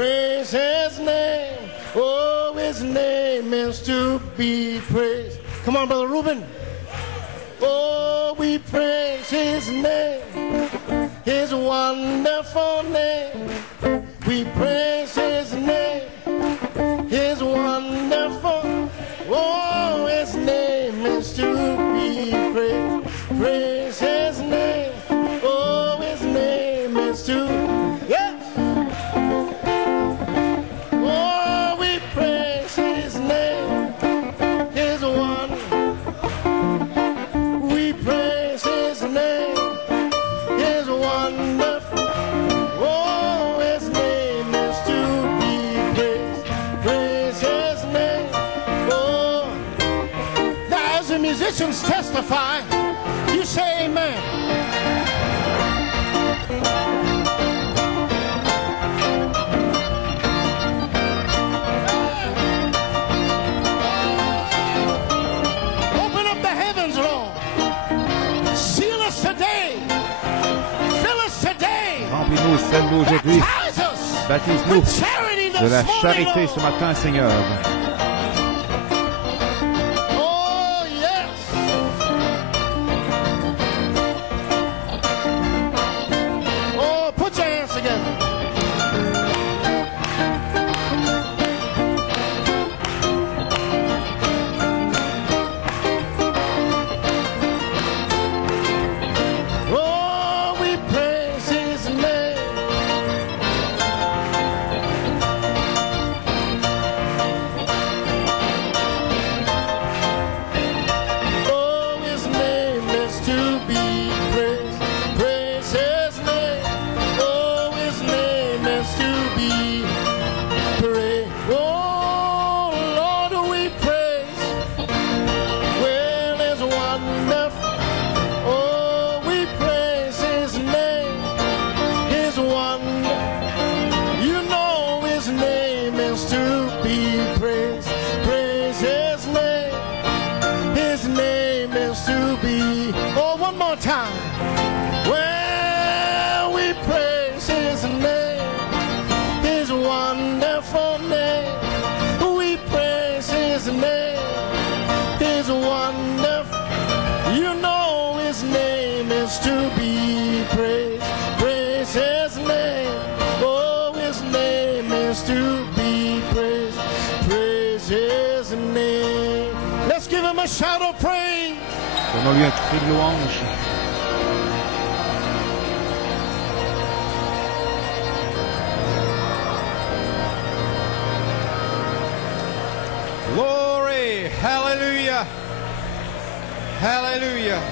praise His name. Oh, His name is to be praised. Come on, Brother Reuben. Oh, we praise His name, His wonderful name. We praise His name, His wonderful. Oh, His name is to be praised. Praise His name. Oh, His name is to. Yes. Oh, we praise His name, His one. We praise His name, His wonderful. Oh, His name is to be praised. Praise His name. Oh, now as the musicians testify, you say amen. Open up the heavens, Lord. Seal us today. Fill us today. Remplis-nous, scelle-nous aujourd'hui. Baptize us Baptise-nous with charity de la this morning, charité Lord. ce matin, Seigneur. Oh, yes. Oh, put your hands together. Oh, we praise His name. Oh, His name is to be praised. Praise His name. Oh, His name is to be praised. Oh, Lord, we praise. Well, it's wonderful. Oh, we praise His name. His wonder. You know His name is to be praised. Praise His name. His name is to be. Oh, one more time. Well, we praise His name, His wonderful name. We praise His name, His wonderful. You know His name is to be praised. Praise His name. Oh, His name is to be praised. Praise His name. Let's give Him a shout of praise. Donnons-lui un cri de louange. Glory, hallelujah, hallelujah.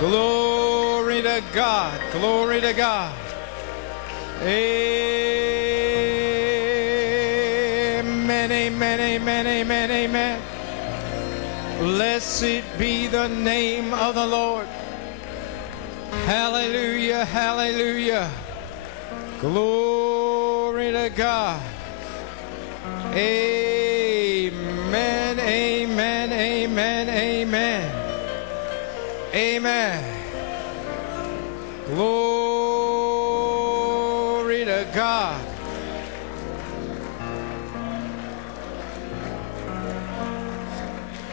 Glory to God, glory to God. Amen, amen, amen, amen, amen. Blessed be the name of the Lord. Hallelujah, hallelujah. Glory to God. Amen, amen, amen, amen. Amen. Glory to God.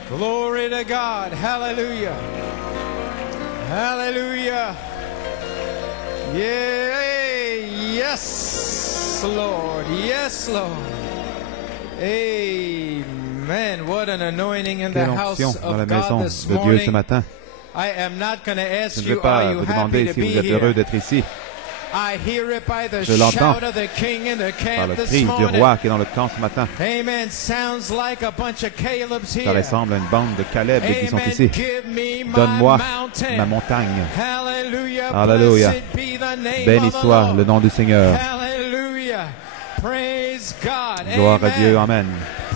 Glory to God. Hallelujah. Hallelujah. Yay. Yes, Lord. Yes, Lord. Amen. What an anointing in the Quelle house onction dans la of maison God this de Dieu ce morning. matin. I am not going to Je ask ne vais you, are pas you vous happy demander to si be vous êtes heureux here? d'être ici I hear it by the Je l'entends shout of the king in the par camp le this cri du morning. roi qui est dans le camp ce matin. Amen. Sounds like a bunch of Caleb's Ça here. ressemble à une bande de Caleb qui sont Amen. ici. Give me my Donne-moi mountain. ma montagne. Hallelujah. Alléluia. Blessed be the name Béni of the soit Lord. le nom du Seigneur. Hallelujah. Praise God. Gloire à Amen. Dieu. Amen.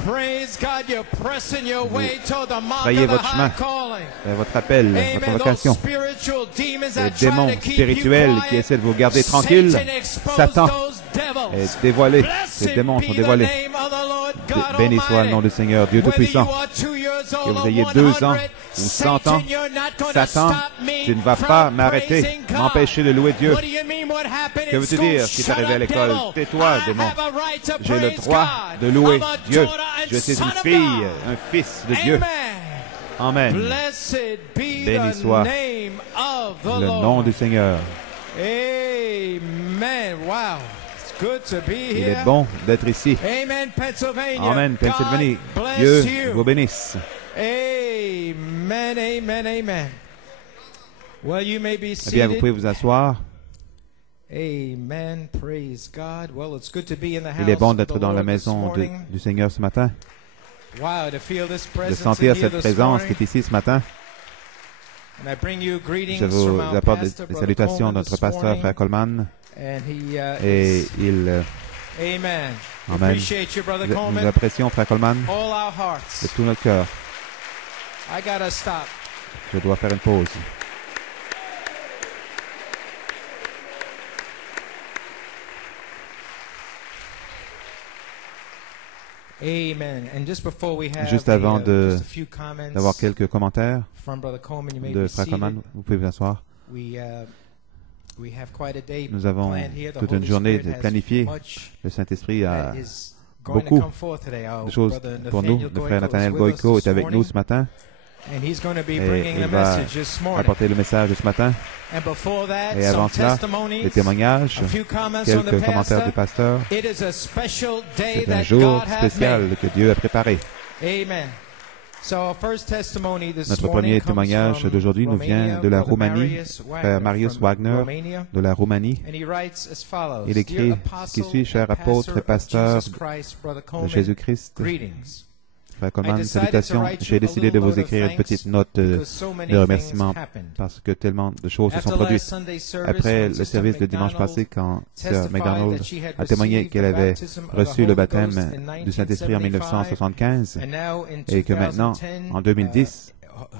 Praise God. You're pressing your way to the mark Frayez of the votre chemin high calling. vers votre appel, votre Amen. Those vocation. spiritual demons Les that try démons to keep you spirituels qui quiet. essaient de vous garder tranquille, Satan exposed Satan those devils. est dévoilé. Ces Blessed démons be sont the dévoilés. name of the Lord God Béni soit le nom Almighty. du Seigneur, Dieu Whether Tout-Puissant. you are 2 years que vous ayez 2 ans ou 100 ans, Satan, tu ne vas pas m'arrêter, m'empêcher de louer Dieu. Que veux-tu dire ce qui est arrivé à l'école? Tais-toi, démon. J'ai le droit de louer Dieu. Je suis une fille, un fils de Dieu. Amen. Béni soit le nom du Seigneur. Amen. Wow. It's good to be Il here. est bon d'être ici. Amen, Pennsylvania. Amen, Pennsylvanie. God bless Dieu you. vous bénisse. Amen, amen, amen. Well, you may be Eh bien, vous seated. pouvez vous asseoir. Amen. Praise God. Well, it's good to be in the house Il est bon of d'être the dans la Lord this maison morning. du Seigneur ce matin, Wow, to feel this de presence sentir in here cette this présence qui morning. est ici ce matin. And I bring you greetings Je vous from our apporte pastor, des Brother salutations Coleman, de notre this pasteur, morning. frère Coleman, And he et is, il, amen. We Amen. appreciate you, Brother nous Coleman. apprécions, frère Coleman, All our de hearts. tout notre cœur. I gotta stop. Je dois faire une pause. Amen. And just before we have Juste avant just a few comments d'avoir quelques commentaires from Brother Coleman, you may de be frère seated. Coleman, vous pouvez vous asseoir. We have quite a day Nous avons planned here. The toute une Holy journée Spirit has planifiée. much Le Saint-Esprit a that is going to beaucoup come forth today. Our de choses brother pour nous. Nathaniel Le frère Goiko Nathaniel is with us Goiko this est avec nous morning, ce matin and he's going to be et bringing il the va message this morning. apporter le message de ce matin. And before that, Et avant some cela, testimonies, des témoignages, a few comments on the quelques commentaires du pastor. pasteur. It is a special day C'est un that jour God has spécial made. que Dieu a préparé. Amen. So our first testimony this Notre morning premier comes témoignage from d'aujourd'hui nous vient Romania, de la Brother Roumanie, frère Marius from Wagner Romania. de la Roumanie. And he writes as follows. Il écrit Dear ce qui apostle suit, cher and apôtre et pastor pasteur of Jesus Christ, Brother de Coleman, Jésus-Christ. greetings. Frère Coleman, I decided to salutations. write J'ai you a décidé de little vous note of écrire une thanks petite note because so many de things remerciement happened. parce que tellement de choses se After sont last produites. Sunday service, Après when le Sister service de dimanche McDonald passé, quand Sœur testified McDonald that she had a témoigné received qu'elle the avait baptism of the reçu le Holy baptême Ghost in du Saint-Esprit en 1975 and now in et que maintenant, 2010, en 2010,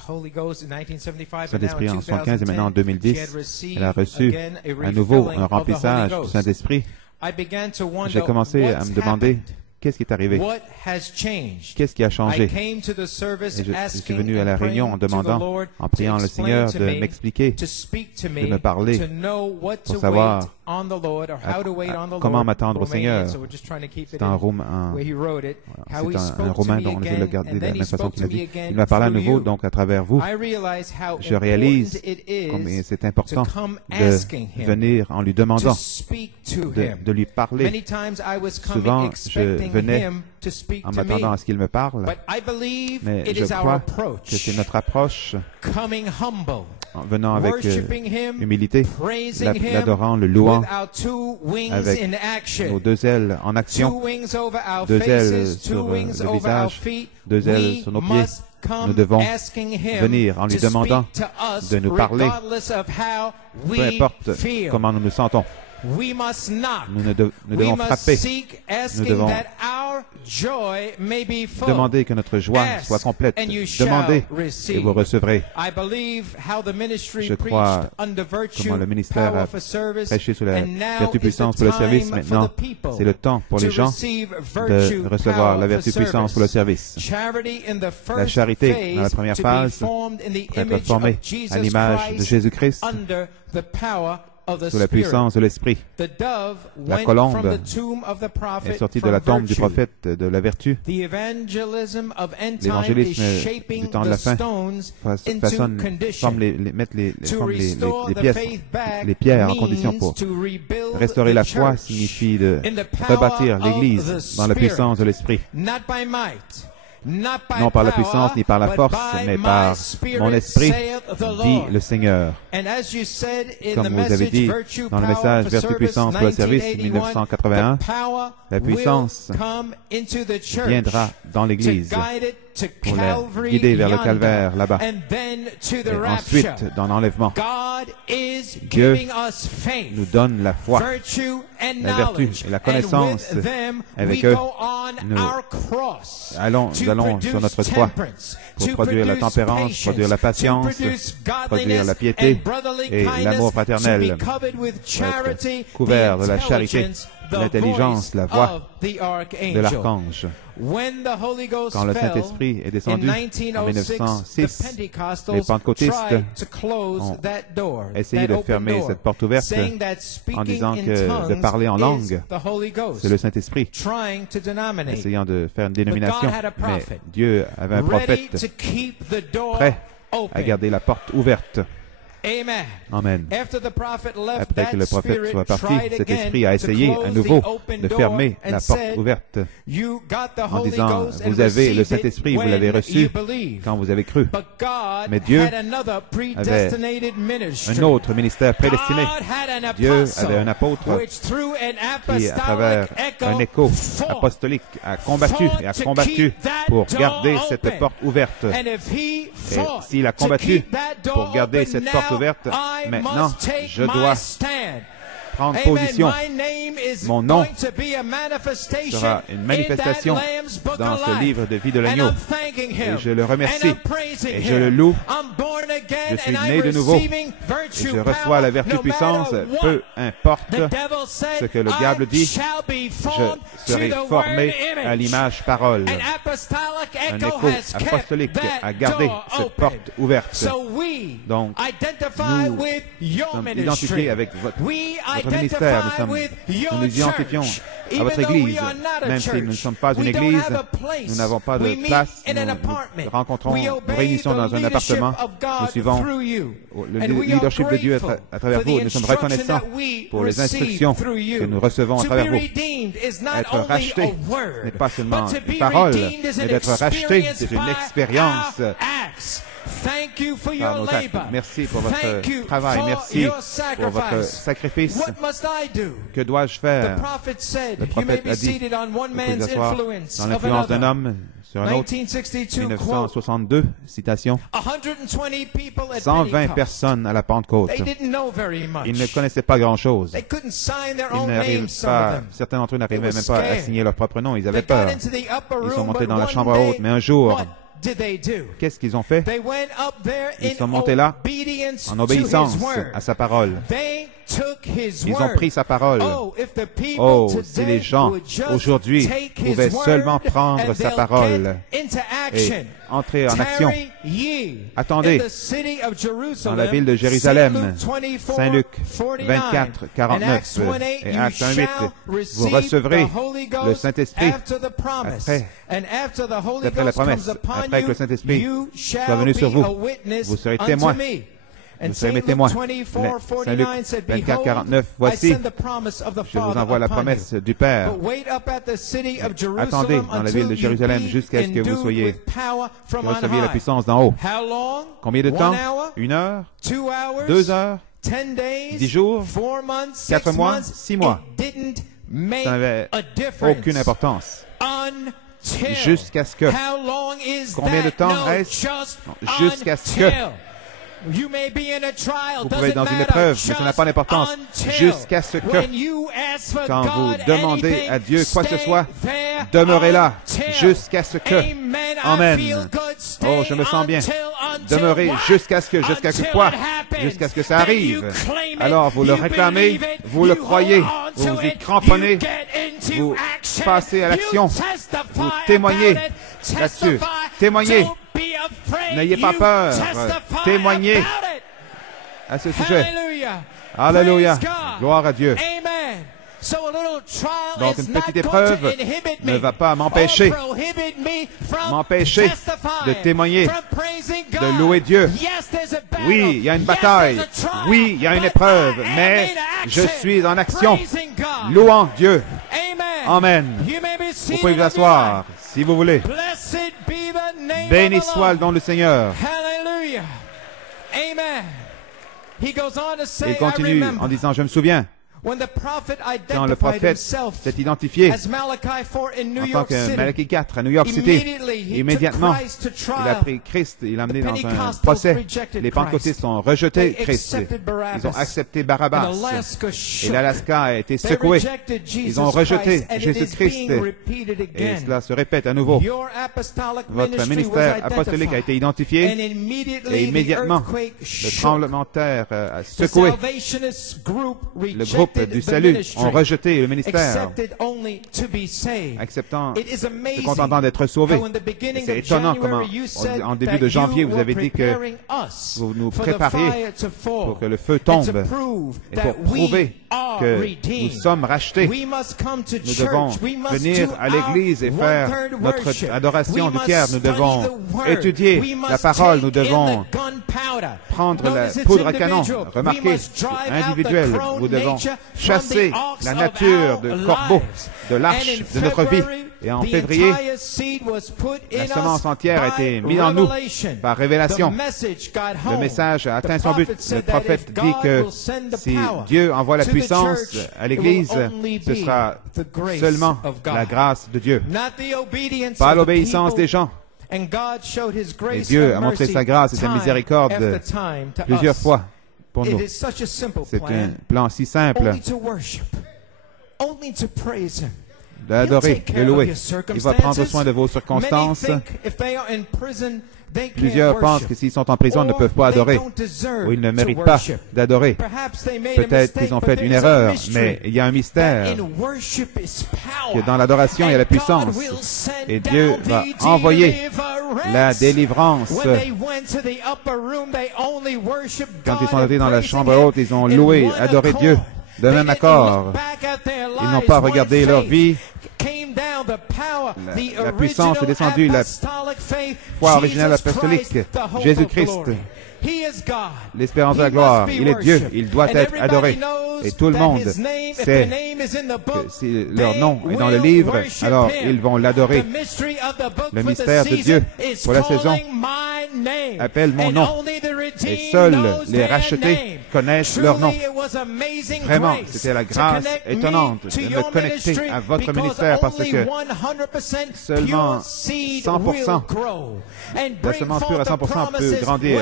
Holy Ghost in 1975, Saint-Esprit en and now in 1975 et maintenant en 2010, she had 2010, received elle a reçu again a à nouveau refilling un of the Holy remplissage du Ghost. Saint-Esprit. I began to wonder J'ai commencé à what's me demander happened. qu'est-ce qui est arrivé, What has changed? qu'est-ce qui a I changé. came to the service Et je suis asking venu à la and réunion en praying to the demandant, Lord en priant to le explain Seigneur to de me, m'expliquer, to speak to de me, me parler, to know what pour to savoir wait on the Lord or how to wait on the comment Lord. m'attendre au Romanian, Seigneur. so we're just trying to keep it C'est un in Romain, where he wrote it. How he c'est un spoke to Romain me dont on essaie de again, le garder and de la then he même façon spoke qu'il to a me dit. again Il m'a parlé à through nouveau, you. donc à travers vous. I realize how Je réalise important it combien is c'est important to come asking de him, venir en lui to demandant, speak to de him. lui parler. Many times I was coming Souvent, je expecting venais him to speak en to me. m'attendant à ce qu'il me parle, But I believe mais it je is our crois approach, que c'est notre approche coming humble, en venant avec worshiping him, humilité, praising him l'adorant, le louant with our two wings avec in action. nos 2 ailes en Two action, wings over our 2 ailes faces, two sur wings le over our visage, feet. 2 ailes We sur nos pieds. must come Nous devons asking him venir en lui to demandant speak to us de nous parler, regardless of how peu we importe feel. comment nous nous sentons. We must knock. Nous We devons must frapper, seek, asking devons that our joy may be full. demander que notre joie Ask, soit complète. and you shall Demandez receive. et vous recevrez. I believe how the ministry Je crois preached under virtue, comment le ministère power a for service, prêché sur la and now vertu is the puissance pour le service. time for Maintenant, the people c'est le temps pour les to gens receive virtue, de recevoir power la vertu for puissance pour le service. service. Charity in the first La charité, phase, dans la première to be phase, formed in the pour être image formée of Jesus à l'image de Christ Jésus-Christ under the power of the sous la Spirit. puissance de l'Esprit. The dove La went colombe from the tomb of the prophet est sortie de from la tombe du virtue. prophète de la vertu. The evangelism of end time is L'évangélisme shaping du temps de the la fin stones into façonne, condition. forme mettre To forme restore les the pièces, faith back les pierres en condition means pour to rebuild restaurer the la foi church signifie de in the power rebâtir of l'Église the dans la Spirit. puissance de l'Esprit. Not by might, not by Non par la power, puissance ni par la but force, by mais my par Spirit, mon esprit, saith the dit Lord. le Seigneur. And as you said in Comme the vous avez message, dit virtue, dans le power message for Vertu service, puissance pour le service 1981, 1981, the power la puissance will come into the church viendra dans l'Église to guide it to pour la Calvary guider vers le yonder, calvaire là-bas. and then to the Et rapture. ensuite, dans l'enlèvement, God is Dieu giving us faith, nous donne la foi, virtue and la vertu knowledge, et la and connaissance. with them Avec we eux, go on nous our cross nous allons to sur notre produce croix temperance, pour to produire la produce tempérance, patience, produire la to patience, produce produire godliness la piété and brotherly et kindness, l'amour fraternel, to be covered with charity, couvert the de la charité, intelligence, l'intelligence, la voix de l'archange. Quand le Saint-Esprit est descendu en 1906, les pentecôtistes ont essayé de fermer cette porte ouverte en disant que de parler en langue, c'est le Saint-Esprit, essayant de faire une dénomination. Mais Dieu avait un prophète prêt à garder la porte ouverte. Amen. Après que le prophète soit parti, cet esprit a essayé à nouveau de fermer la porte ouverte en disant, vous avez le Saint-Esprit, vous l'avez reçu quand vous avez cru. Mais Dieu avait un autre ministère prédestiné. Dieu avait un apôtre qui, à travers un écho apostolique, a combattu pour garder cette porte ouverte. Et s'il a combattu pour garder cette porte ouverte, maintenant, je dois prendre position. Mon nom sera une manifestation dans ce livre de vie de l'agneau. Et je le remercie et je le loue. Je suis né de nouveau et je reçois la vertu puissance, peu importe ce que le diable dit, je serai formé à l'image parole. Un écho apostolique a gardé cette porte ouverte. Donc, nous sommes identifiés avec votre ministère, nous nous identifions à votre Église. Même si nous ne sommes pas une Église, nous n'avons pas de place, nous rencontrons, nous réunissons dans un appartement, nous suivons le leadership de Dieu à travers vous. Nous sommes reconnaissants pour les instructions que nous recevons à travers vous. Être racheté n'est pas seulement une parole, mais d'être racheté, c'est une expérience. Par nos actes. Merci pour votre travail. Merci pour votre sacrifice. Que dois-je faire? Le prophète a dit, vous pouvez vous asseoir dans l'influence d'un homme sur un autre. 1962, citation. 120 personnes à la Pentecôte. Ils ne connaissaient pas grand-chose. Certains d'entre eux n'arrivaient même pas à signer leur propre nom. Ils avaient peur. Ils sont montés dans la chambre haute. Mais un jour, qu'est-ce qu'ils ont fait? Ils sont montés là en obéissance à sa parole. Ils ont pris sa parole. Oh, si les gens aujourd'hui pouvaient seulement prendre sa parole et entrer en action. Attendez, dans la ville de Jérusalem, Saint Luc 24, 49 et Acte 1, 8, vous recevrez le Saint-Esprit d'après la promesse. Après que le Saint-Esprit soit venu sur vous, vous serez témoins. Vous serez mes témoins. Saint Luc 24, 49, voici, je vous envoie la promesse du Père. Attendez dans la ville de Jérusalem jusqu'à ce que vous receviez la puissance d'en haut. Combien de temps? 1 heure? 2 heures? 10 jours? 4 mois? 6 mois? Ça n'avait aucune importance. Jusqu'à ce que... Combien de temps reste? Jusqu'à ce que... Vous pouvez être dans une épreuve, mais ça n'a pas d'importance. Jusqu'à ce que, quand vous demandez à Dieu quoi que ce soit, demeurez là. Jusqu'à ce que. Amen. Oh, je me sens bien. Demeurez jusqu'à ce que quoi? Jusqu'à ce que ça arrive. Alors, vous le réclamez, vous le croyez, vous vous y cramponnez, vous passez à l'action, vous témoignez là-dessus. Témoignez. N'ayez pas peur. Témoignez à ce sujet. Alléluia. Gloire à Dieu. Donc, une petite épreuve ne va pas m'empêcher de témoigner, de louer Dieu. Oui, il y a une bataille. Oui, il y a une épreuve, mais je suis en action, louant Dieu. Amen. Vous pouvez vous asseoir, si vous voulez. Béni soit le nom du Seigneur. Il continue en disant, je me souviens, quand le prophète s'est identifié en tant que Malachi 4 à New York City, immédiatement, il a pris Christ, il l'a amené dans un procès. Les pentecôtistes ont rejeté Christ. Ils ont accepté Barabbas. Et l'Alaska a été secoué. Ils ont rejeté Jésus-Christ. Et cela se répète à nouveau. Votre ministère apostolique a été identifié et immédiatement, le tremblement de terre a secoué le groupe groupes du salut ont rejeté le ministère, acceptant, se contentant d'être sauvés. C'est étonnant comment, en début de janvier, vous avez dit que vous nous prépariez pour que le feu tombe et pour prouver que nous sommes rachetés. Nous devons venir à l'Église et faire notre adoration du tiers. Nous devons étudier la parole. Nous devons prendre la poudre à canon. Remarquez, individuel, nous devons chasser la nature de corbeau de l'arche de notre vie. Et en février, la semence entière a été mise en nous par révélation. Le message a atteint son but. Le prophète dit que si Dieu envoie la puissance à l'Église, ce sera seulement la grâce de Dieu, pas l'obéissance des gens. Et Dieu a montré sa grâce et sa miséricorde plusieurs fois pour nous. C'est un plan si simple d'adorer, de louer. Il va prendre soin de vos circonstances. Plusieurs pensent que s'ils sont en prison, ils ne peuvent pas adorer, ou ils ne méritent pas d'adorer. Peut-être qu'ils ont fait une erreur, mais il y a un mystère, que dans l'adoration, il y a la puissance. Et Dieu va envoyer la délivrance. Quand ils sont allés dans la chambre haute, ils ont loué, adoré Dieu de même accord. Ils n'ont pas regardé leur vie. La puissance est descendue, la foi originale apostolique, Jésus-Christ, l'espérance de la gloire. Il est Dieu, il doit être adoré. Et tout le monde sait que si leur nom est dans le livre, alors ils vont l'adorer. Le mystère de Dieu pour la saison appelle mon nom. Et seuls les rachetés connaissent leur nom. Vraiment, c'était la grâce étonnante de me connecter à votre ministère parce que seulement 100%, la semence pure à 100% peut grandir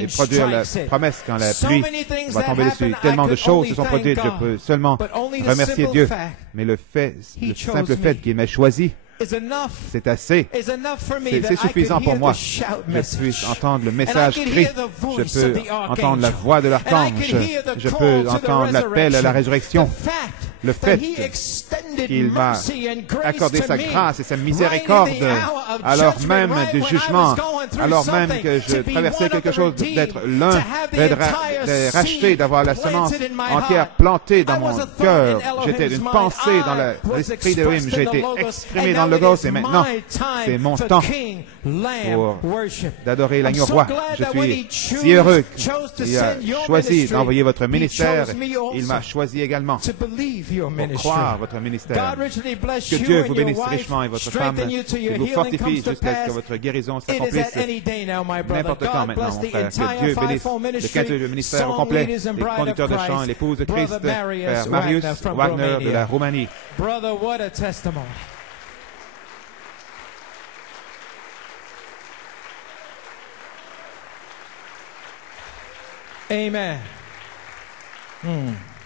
et produire la promesse quand la pluie va tomber dessus. Tellement de choses se sont produites, je peux seulement remercier Dieu. Mais le simple fait qu'il m'ait choisi, c'est assez. C'est suffisant pour moi. Je puisse entendre le message cri. Je peux entendre la voix de l'archange. Je peux entendre l'appel à la résurrection. Le fait qu'il m'a accordé sa grâce et sa miséricorde, alors même du jugement, alors même que je traversais quelque chose d'être l'un, d'être racheté, d'avoir la semence entière plantée dans mon cœur. J'étais une pensée dans l'esprit de Wim. J'ai été exprimé dans le Logos et maintenant, c'est mon temps d'adorer l'agneau roi. Je suis si heureux qu'il a choisi d'envoyer votre ministère. Il m'a choisi également pour croire votre ministère. Que Dieu vous bénisse richement et votre femme, qu'il vous fortifie jusqu'à ce que votre guérison s'accomplisse n'importe quand maintenant, mon frère. Que Dieu bénisse le quintet du ministère au complet, les conducteurs de chant et l'épouse de Christ, frère Marius Wagner de la Roumanie. Amen.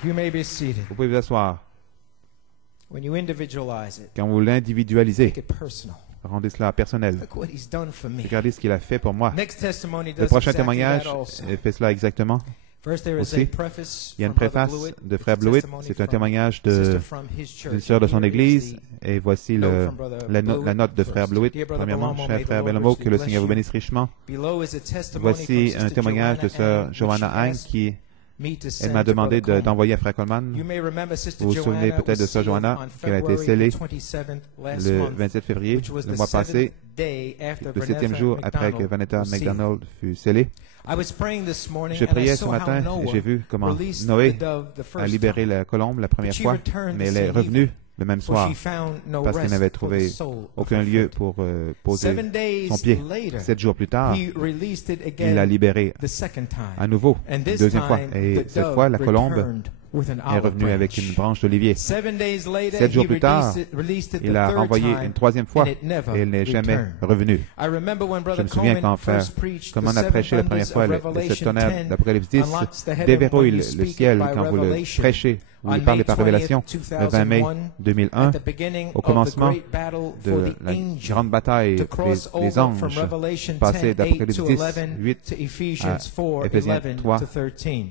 You may be seated. Vous pouvez vous asseoir. When you individualize it, quand vous l'individualisez, make it personal. Rendez cela personnel. Look what he's done for me. Regardez ce qu'il a fait pour moi. Next testimony does Le prochain exactly témoignage that also. fait cela exactement. First, there is Aussi, a preface il y a une from Brother préface Blewett. de It's Frère a Blewett. testimony C'est un from témoignage a sister from his church. d'une sœur de son Here is église. the Et voici note from Brother la Blewett note de Frère first. Blewett. Dear Brother Premièrement, Bellomo, cher may the Frère Lord Bellomo, richly que le bless Seigneur vous you. bénisse richement. Below is a testimony Voici from un Sister témoignage de Joanna sœur Ang, Joanna which she Ang asked qui me to elle send m'a to demandé Brother Coleman. d'envoyer à Frère Coleman. You may remember Sister Vous vous souvenez Joanna peut-être de was sœur sealed Joanna on qu'elle a été February scellée the 27th last le month, 27 février, which was le the mois seventh passé, day after le septième jour après que Vanessa was sealed. McDonald fut scellée. I was praying this morning Je and I priais ce saw how matin et Noah j'ai vu comment released Noé the dove the a first libéré time, la colombe la première but she fois, returned mais the elle est same revenue evening, le même for soir she found no parce qu'elle rest n'avait for the trouvé sole of aucun her lieu foot. pour poser 7 days son pied. later, 7 jours plus tard, he released it il l'a again libérée the second time. à nouveau, And une this deuxième fois. time, Et the cette dove fois, la colombe returned with an est olive revenue avec branch. une branche d'olivier. 7 days later, 7 jours he plus tard, released it il the l'a third renvoyé time, une troisième fois and it never et elle n'est jamais returned. revenue. I remember when Je Brother me souviens Coleman quand Frère first preached Coleman the a seven prêché la première thunders fois of le Revelation tonnerre 10 d'Apocalypse 10 unlocks the heaven déverrouille when you le speak ciel by quand vous le revelation. prêchez, vous On lui parlez May par 20th, révélation, le 20 mai 2001, at the beginning au of the commencement great battle for de the la angel grande bataille to des cross over anges, from Revelation passé 10, 8 d'Apocalypse to 10, 11 8 to Ephesians 4, Éphésiens 11 3, to 13.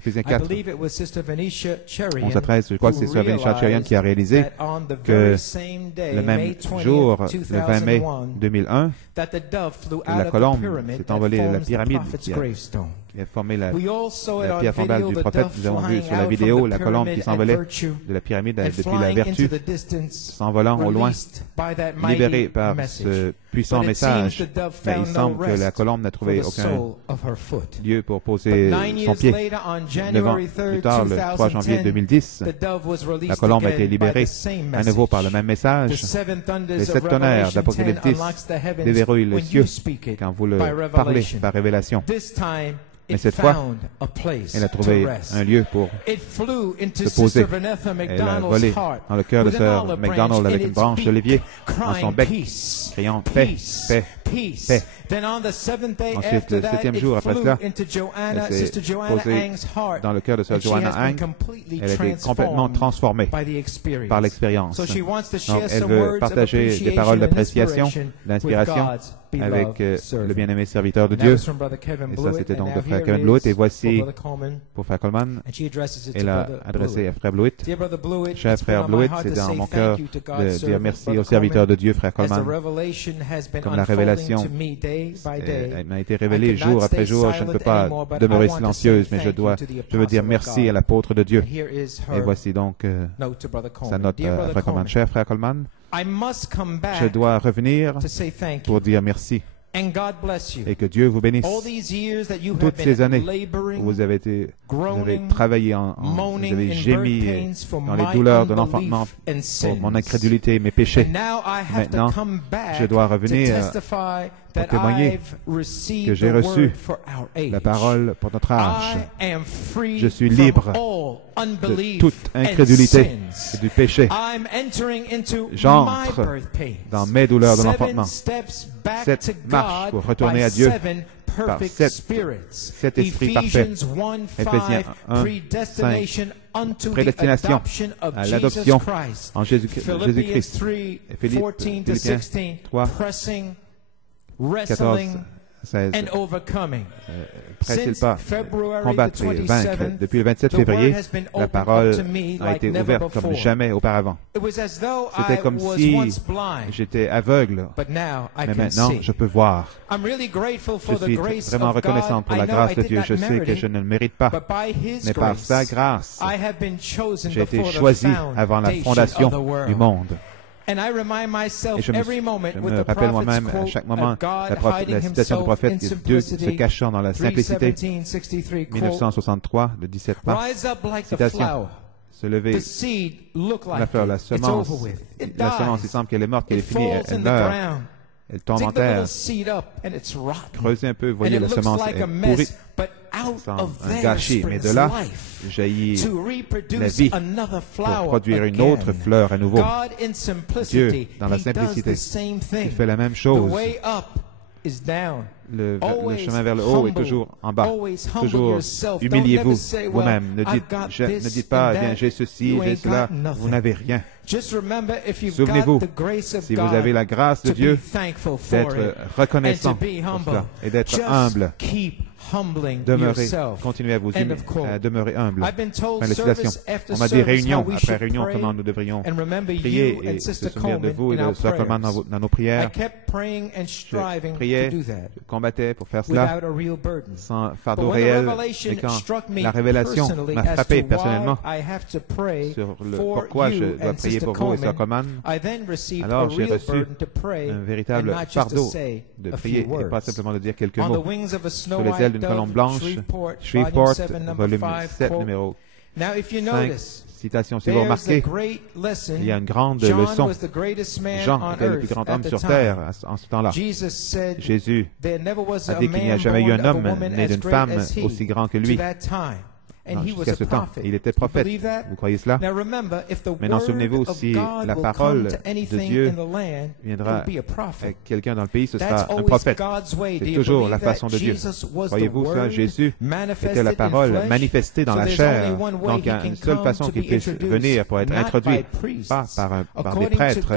Éphésiens I 4, believe it was Sister Venetia 11 à 13, je crois que c'est Sœur Venetia Cherian qui a réalisé that on the que very same day, le May même 20th, jour, le 20 mai 2001, 2001, that the dove flew que out la of the colombe pyramid s'est that envolée de la forms the pyramide prophet's qui a gravestone. formé la We all saw it on pierre tombale video, du the prophète. dove Nous avons vu flying sur la out vidéo from la the colombe qui pyramid s'envolait at Virtue de la pyramide and depuis la flying into vertu, the distance, s'envolant au loin, released by that libéré mighty par message. ce puissant But it seems message. the dove Mais il found semble no que la rest colombe n'a for trouvé the aucun sole of her foot. lieu pour But poser 9 son years pied. later, on 9 ans January plus 3rd, tard, le 3 janvier 2010, 2010, the dove was la released colombe a été again by libérée the same à nouveau par le message. même The message. seven thunders Les of 7 tonnerres Revelation 10 d'Apocalypse 10 unlocks the heavens déverrouillent les when cieux you speak it quand vous le by parlez revelation. par révélation. This time, Mais it cette fois, found a place Elle a to trouvé rest. un lieu pour It flew into se poser. Sister Vanessa Elle a McDonald's volé heart dans le cœur de with an Sœur olive McDonald branch avec in une its branche beak, d'olivier dans crying son bec, peace, criant paix, peace, paix, peace. paix. Then on the seventh day Ensuite, after le that, septième it jour après flew cela, into Joanna, elle s'est Sister Joanna posée Ang's heart, dans le cœur de Sœur and she Joanna has been Ang. completely Elle a été complètement transformed transformée by the experience. par l'expérience. So she wants to Donc, share elle some veut words of partager des paroles d'appréciation, d'inspiration avec le bien-aimé serviteur de Dieu. Et ça, c'était donc de Frère Kevin Blewett. Et voici, pour Frère Coleman, elle a adressé à Frère Blewett. Cher Frère Blewett, c'est dans mon cœur de dire merci au serviteur de Dieu, Frère Coleman. Comme la révélation elle m'a été révélée jour après jour, je ne peux pas demeurer silencieuse, mais je veux dire merci à l'apôtre de Dieu. Et voici donc sa note à Frère Coleman. Cher Frère Coleman, je dois revenir pour dire merci. Et que Dieu vous bénisse. Toutes ces années où vous avez travaillé, vous avez gémi dans les douleurs de l'enfantement pour mon incrédulité et mes péchés. Maintenant, je dois revenir pour témoigner que j'ai reçu la parole pour notre âge. Je suis libre de toute incrédulité et du péché. J'entre dans mes douleurs de l'enfantement. 7 marches pour retourner à Dieu par cet esprit parfait. Éphésiens 1, 5. Prédestination à l'adoption en Jésus-Christ. Philippiens 3, 14, 16. Presse-t-il pas combattre et vaincre? Depuis le 27 février, la parole a été ouverte comme jamais auparavant. C'était comme si j'étais aveugle, mais maintenant je peux voir. Je suis vraiment reconnaissant pour la grâce de Dieu. Je sais que je ne le mérite pas, mais par sa grâce, j'ai été choisi avant la fondation du monde. Et je me rappelle moi-même à chaque moment la citation du prophète, Dieu se cachant dans la simplicité. 1963, le 17 mars. Citation. Se lever, la fleur, la semence, il semble qu'elle est morte, qu'elle est finie, elle meurt. Elle tombe en terre. Creusez un peu, voyez la semence est pourrie. Un gâchis, mais de là jaillit la vie pour produire une autre fleur à nouveau. Dieu, dans la simplicité, il fait la même chose. Le chemin vers le haut est toujours en bas. Toujours humiliez-vous vous-même. Ne dites pas, bien, j'ai ceci, j'ai cela. Vous n'avez rien. Souvenez-vous, si vous avez la grâce de Dieu, d'être reconnaissant pour cela et d'être humble. Demeurez, continuez à demeurer humble. Fin de citation. On m'a dit réunion après réunion comment nous devrions prier et se souvenir de vous et de Sœur Coleman dans nos prières. Je priais, je combattais pour faire cela sans fardeau réel. Et quand la révélation m'a frappé personnellement sur le pourquoi je dois prier pour vous et Sœur Coleman, alors j'ai reçu un véritable fardeau de prier et pas simplement de dire quelques mots. Sur les ailes d'une colombe blanche, Shreveport, volume 7, numéro 5, citation. Si vous remarquez, il y a une grande leçon. Jean était le plus grand homme sur terre en ce temps-là. Jésus a dit qu'il n'y a jamais eu un homme né d'une femme aussi grand que lui. Jusqu'à ce temps, il était prophète. Vous croyez cela? Maintenant, souvenez-vous, si la parole de Dieu viendra à quelqu'un dans le pays, ce sera un prophète. C'est toujours la façon de Dieu. Croyez-vous ça? Jésus était la parole manifestée dans la chair. Donc, il y a une seule façon qu'il puisse venir pour être introduit, pas par des prêtres,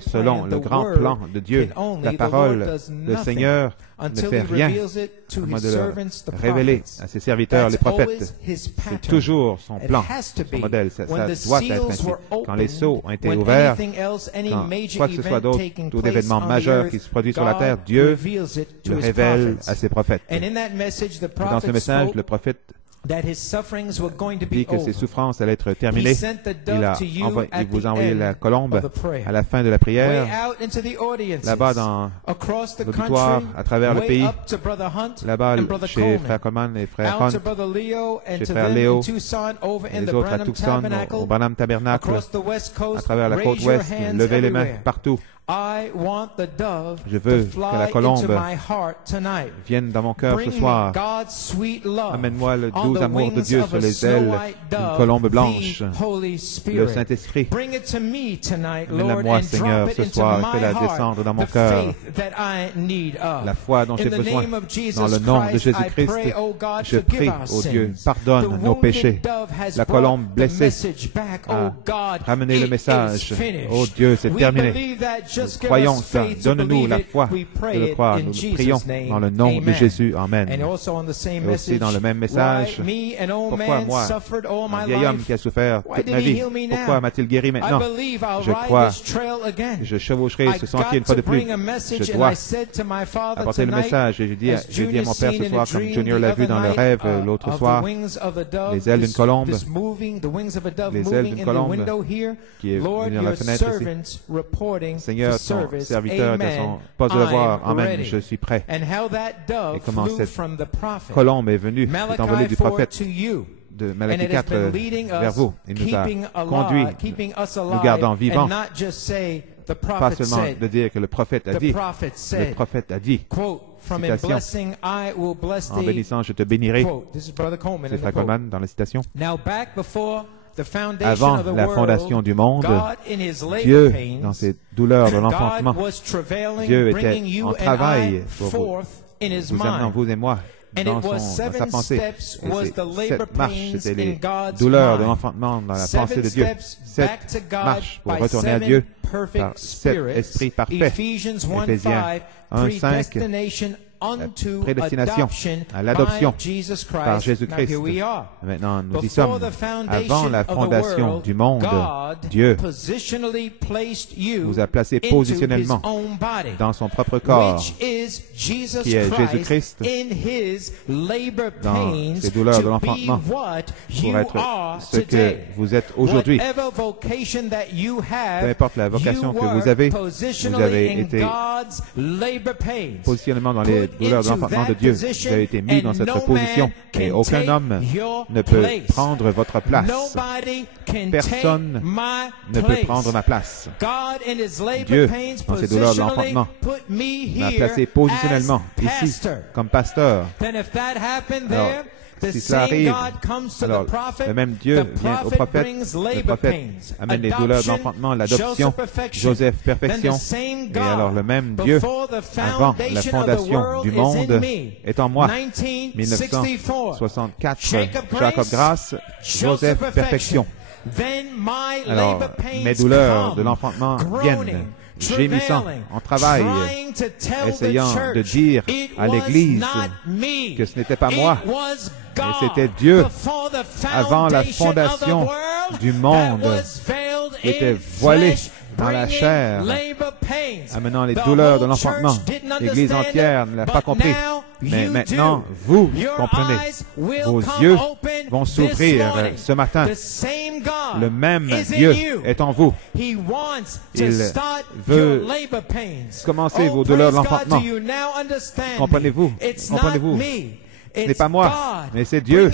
selon le grand plan de Dieu. La parole, le Seigneur ne fait rien à moins de le révéler à ses serviteurs, les prophètes. C'est toujours son plan, son modèle. Ça doit être ainsi. Quand les sceaux ont été ouverts, quand quoi que ce soit d'autre, tout événement majeur qui se produit sur la terre, Dieu le révèle à ses prophètes. Et dans ce message, le prophète dit que ses souffrances allaient être terminées. Il vous a envoyé la colombe à la fin de la prière, là-bas dans l'auditoire, à travers le pays, là-bas chez Frère Coleman et Frère Hunt, chez Frère Léo, les autres à Tucson, au Branham Tabernacle, à travers la côte ouest, levez les mains partout. Je veux que la colombe vienne dans mon cœur ce soir. Amène-moi le doux amour de Dieu sur les ailes d'une colombe blanche, le Saint-Esprit. Amène-la-moi, Seigneur, ce soir, fais-la descendre dans mon cœur. La foi dont j'ai besoin. Dans le nom de Jésus-Christ, je prie, ô Dieu, pardonne nos péchés. La colombe blessée a ramené le message. Ô Dieu, c'est terminé. Nous croyons ça. Donne-nous la foi de le croire. Nous prions dans le nom de Jésus. Amen. Et aussi dans le même message, pourquoi moi, un vieil homme qui a souffert toute ma vie, pourquoi m'a-t-il guéri maintenant? Je crois, je chevaucherai ce sentier une fois de plus. Je dois apporter le message. Et j'ai dit à mon père ce soir, comme Junior l'a vu dans le rêve l'autre soir, les ailes d'une colombe, les ailes d'une colombe qui est venue dans la fenêtre ici. Seigneur, ton serviteur est à son poste de devoir. Amen. Je suis prêt. Et comment cette colombe est venue, est envolée du prophète de Malachie 4 vers vous. Il nous a conduits, nous gardant vivants. Pas seulement de dire que le prophète a dit. Le prophète a dit. Citation. En bénissant, je te bénirai. C'est Frère Coleman dans la citation. Avant la fondation du monde, Dieu, dans ses douleurs de l'enfantement, Dieu était en travail pour vous amenant, vous et moi, dans sa pensée. Et cette marche, c'était les douleurs de l'enfantement dans la pensée de Dieu. Cette marche pour retourner à Dieu par cet esprit parfait. Éphésiens 1:5. La prédestination à l'adoption par Jésus-Christ. Maintenant, nous y sommes. Avant la fondation du monde, Dieu vous a placé positionnellement dans son propre corps, qui est Jésus-Christ, dans ses douleurs de l'enfantement, pour être ce que vous êtes aujourd'hui. Peu importe la vocation que vous avez été positionnement dans les douleurs de l'enfantement de Dieu. Vous avez été mis dans cette position et aucun homme ne peut prendre votre place. Personne ne peut prendre ma place. Dieu, dans ses douleurs de l'enfantement, m'a placé positionnellement ici comme pasteur. Alors, si cela arrive, alors le même Dieu vient au prophète, le prophète amène les douleurs de l'enfantement, l'adoption, Joseph, perfection, et alors le même Dieu, avant la fondation du monde, est en moi. 1964, Jacob Grace, Joseph, perfection. Alors, mes douleurs de l'enfantement viennent, gémissant, en travail, essayant de dire à l'Église que ce n'était pas moi, mais c'était Dieu avant la fondation du monde qui était voilé dans la chair, amenant les douleurs de l'enfantement. L'Église entière ne l'a pas compris. Mais maintenant, vous comprenez. Vos yeux vont s'ouvrir ce matin. Le même Dieu est en vous. Il veut commencer vos douleurs de l'enfantement. Comprenez-vous? Comprenez-vous? Ce n'est pas moi, mais c'est Dieu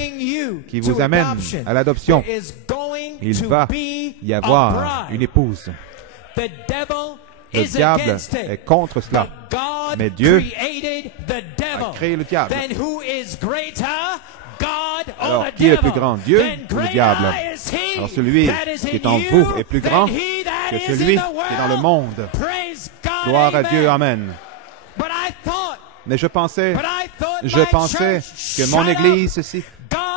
qui vous amène à l'adoption. Il va y avoir une épouse. Le diable est contre cela. Mais Dieu a créé le diable. Alors, qui est le plus grand, Dieu ou le diable? Alors, celui qui est en vous est plus grand que celui qui est dans le monde. Gloire à Dieu, Amen. Mais je pensais que mon Église, ceci,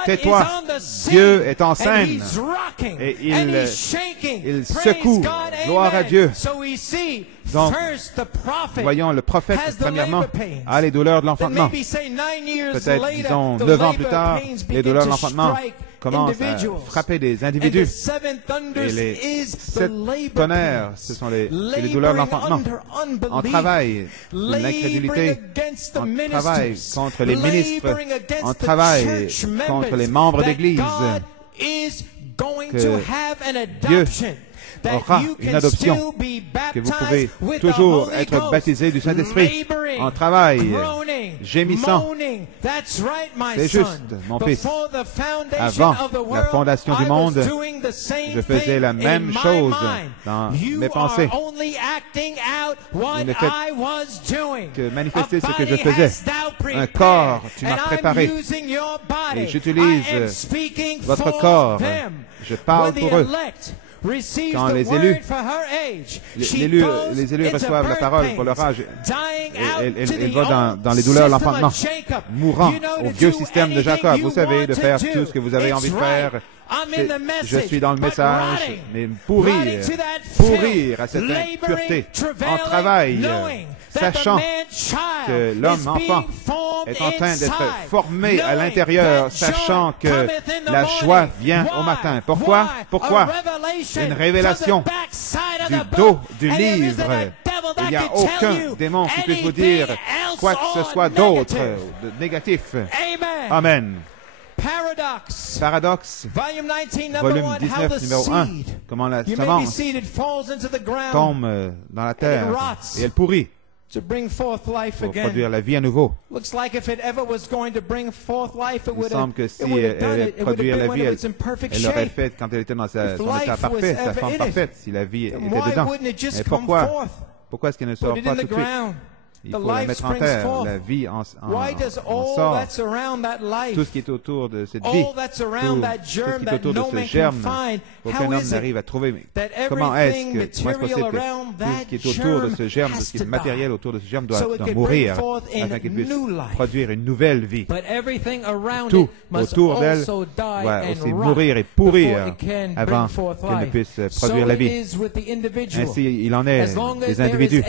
tais-toi. Dieu est en scène et il secoue. Gloire à Dieu. Donc, voyons le prophète, premièrement, a les douleurs de l'enfantement. Peut-être, disons, 9 ans plus tard, les douleurs de l'enfantement commencent à frapper des individus. Et les 7 tonnerres, ce sont les douleurs de l'enfantement. On travaille l'incrédulité, on travaille contre les ministres, on travaille contre les membres d'Église. Que Dieu aura une adoption, que vous pouvez toujours être baptisé du Saint-Esprit en travail, gémissant. C'est juste, mon fils. Avant la fondation du monde, je faisais la même chose dans mes pensées. Vous ne faites que manifester ce que je faisais. Un corps, tu m'as préparé. Et j'utilise votre corps. Je parle pour eux. Quand les élus reçoivent la parole pour leur âge, elle va dans les douleurs de l'enfantement, mourant au vieux système de Jacob. Vous savez, de faire tout ce que vous avez envie de faire. Je suis dans le message, mais pourrir à cette impureté, en travail, sachant que l'homme enfant est en train d'être formé à l'intérieur, sachant que la joie vient au matin. Pourquoi? Une révélation du dos du livre. Il n'y a aucun démon qui puisse vous dire quoi que ce soit d'autre, de négatif. Amen. Paradoxe, volume 19, numéro 1. Comment la semence tombe dans la terre et elle pourrit pour produire la vie à nouveau. Il semble que si elle allait produire la vie, elle l'aurait faite quand elle était dans son état parfait, sa forme parfaite, si la vie était dedans. Mais pourquoi est-ce qu'elle ne sort pas tout de suite? Il faut la mettre en terre. La vie en sort. Tout ce qui est autour de cette vie, tout ce qui est autour de ce germe, aucun homme n'arrive à trouver. Mais comment est-ce possible que tout ce qui est autour de ce germe, tout ce qui est matériel autour de ce germe doit mourir afin qu'il puisse produire une nouvelle vie? Tout autour d'elle doit aussi mourir et pourrir avant qu'elle ne puisse produire la vie. Ainsi, il en est des individus.